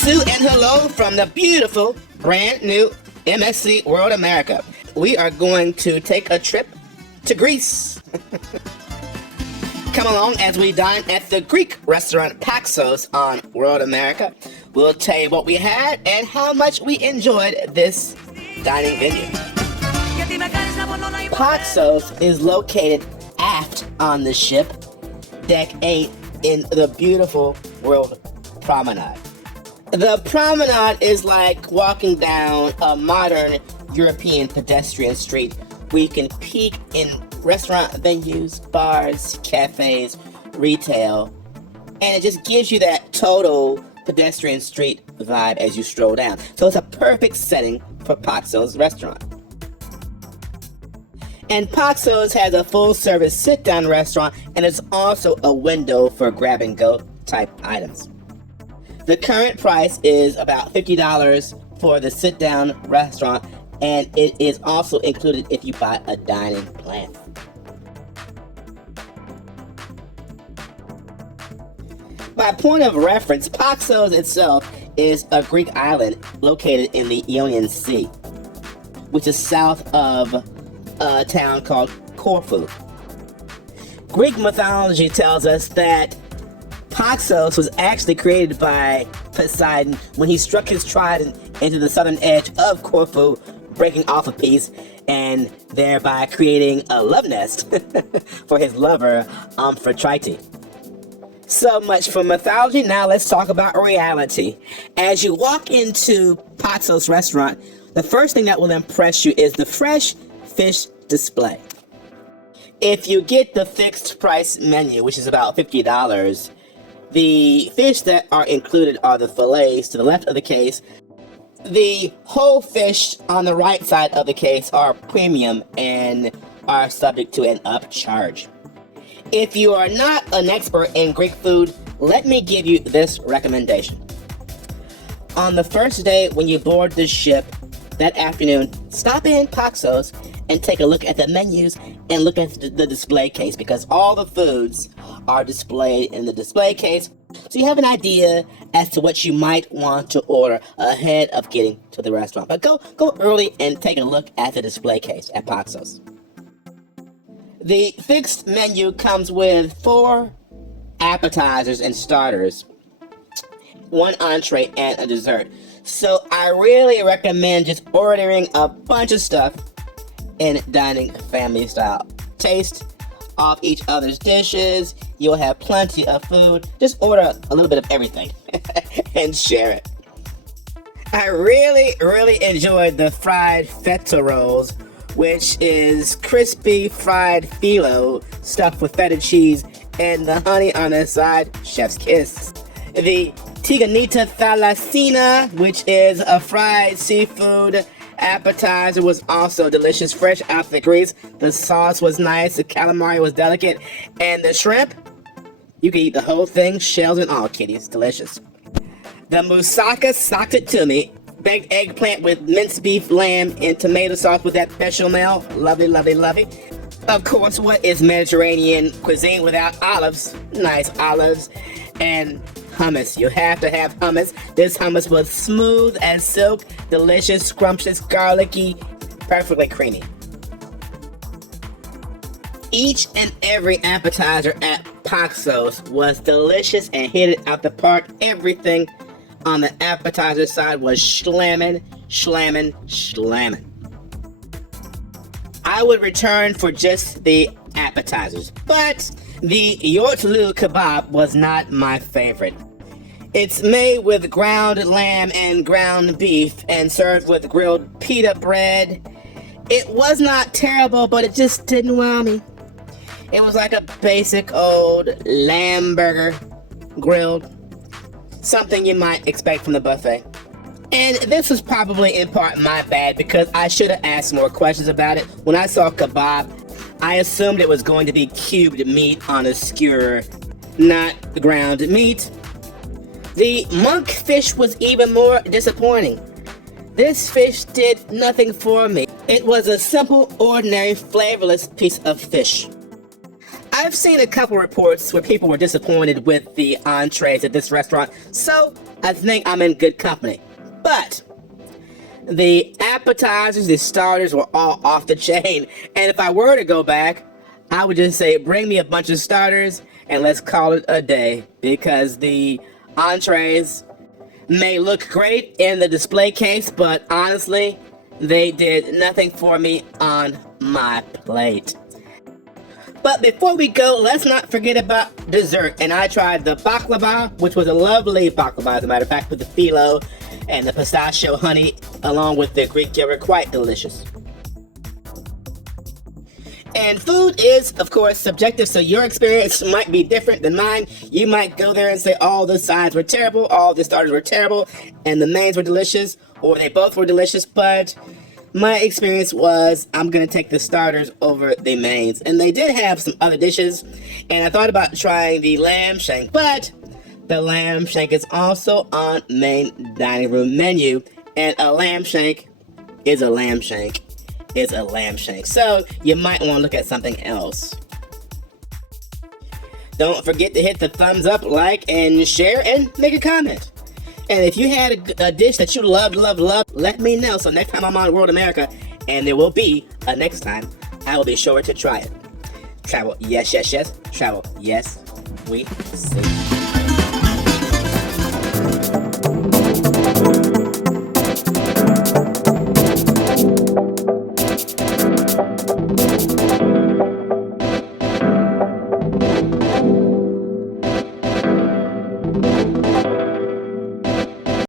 Sue and hello from the beautiful, brand new MSC World America. We are going to take a trip to Greece. Come along as we dine at the Greek restaurant Paxos on World America. We'll tell you what we had and how much we enjoyed this dining venue. Paxos is located aft on the ship, deck 8 in the beautiful World Promenade. The promenade is like walking down a modern European pedestrian street where you can peek in restaurant venues, bars, cafes, retail, and it just gives you that total pedestrian street vibe as you stroll down. So it's a perfect setting for Paxos restaurant. And Paxos has a full-service sit-down restaurant, and it's also a window for grab-and-go type items. The current price is about $50 for the sit-down restaurant, and it is also included if you buy a dining plan. By point of reference, Paxos itself is a Greek island located in the Ionian Sea, which is south of a town called Corfu. Greek mythology tells us that Paxos was actually created by Poseidon when he struck his trident into the southern edge of Corfu, breaking off a piece and thereby creating a love nest for his lover, Amphitrite. So much for mythology. Now let's talk about reality. As you walk into Paxos restaurant, the first thing that will impress you is the fresh fish display. If you get the fixed price menu, which is about $50, the fish that are included are the fillets to the left of the case. The whole fish on the right side of the case are premium and are subject to an upcharge. If you are not an expert in Greek food, let me give you this recommendation. On the first day when you board the ship that afternoon, stop in Paxos and take a look at the menus and look at the display case, because all the foods are displayed in the display case, so you have an idea as to what you might want to order ahead of getting to the restaurant. But go early and take a look at the display case at Paxos. The fixed menu comes with 4 appetizers and starters, 1 entree, and a dessert. So I really recommend just ordering a bunch of stuff in dining family style. Taste off each other's dishes. You'll have plenty of food. Just order a little bit of everything and share it. I really enjoyed the fried feta rolls, which is crispy fried phyllo stuffed with feta cheese and the honey on the side, chef's kiss. The tiganita thalassina, which is a fried seafood appetizer, was also delicious, fresh out the grease. The sauce was nice, the calamari was delicate, and the shrimp, you can eat the whole thing, shells and all, kitties, delicious. The moussaka socked it to me, baked eggplant with minced beef, lamb, and tomato sauce with that bechamel, lovely. Of course, what is Mediterranean cuisine without olives? Nice olives and hummus. You have to have hummus. This hummus was smooth as silk, delicious, scrumptious, garlicky, perfectly creamy. Each and every appetizer at Paxos was delicious and hit it out the park. Everything on the appetizer side was slammin'. I would return for just the appetizers, but the yortlu kebab was not my favorite. It's made with ground lamb and ground beef and served with grilled pita bread. It was not terrible, but it just didn't wow me. It was like a basic old lamb burger, grilled, something you might expect from the buffet. And this was probably in part my bad, because I should have asked more questions about it. When I saw kebab, I assumed it was going to be cubed meat on a skewer, not ground meat. The monkfish was even more disappointing. This fish did nothing for me. It was a simple, ordinary, flavorless piece of fish. I've seen a couple reports where people were disappointed with the entrees at this restaurant, so I think I'm in good company. But the appetizers, the starters were all off the chain. And if I were to go back, I would just say, bring me a bunch of starters and let's call it a day. Because the entrees may look great in the display case, but honestly, they did nothing for me on my plate. But before we go, let's not forget about dessert. And I tried the baklava, which was a lovely baklava, as a matter of fact, with the phyllo and the pistachio honey, along with the Greek yogurt, quite delicious. And food is, of course, subjective, so your experience might be different than mine. You might go there and say, all the sides were terrible, all the starters were terrible, and the mains were delicious, or they both were delicious, but my experience was I'm going to take the starters over the mains. And they did have some other dishes, and I thought about trying the lamb shank, but the lamb shank is also on main dining room menu, and a lamb shank is a lamb shank. Is a lamb shank. So you might want to look at something else. Don't forget to hit the thumbs up, like, and share, and make a comment. And if you had a dish that you loved, let me know. So next time I'm on World America, and there will be a next time, I will be sure to try it. Travel, yes. Travel, yes, we see.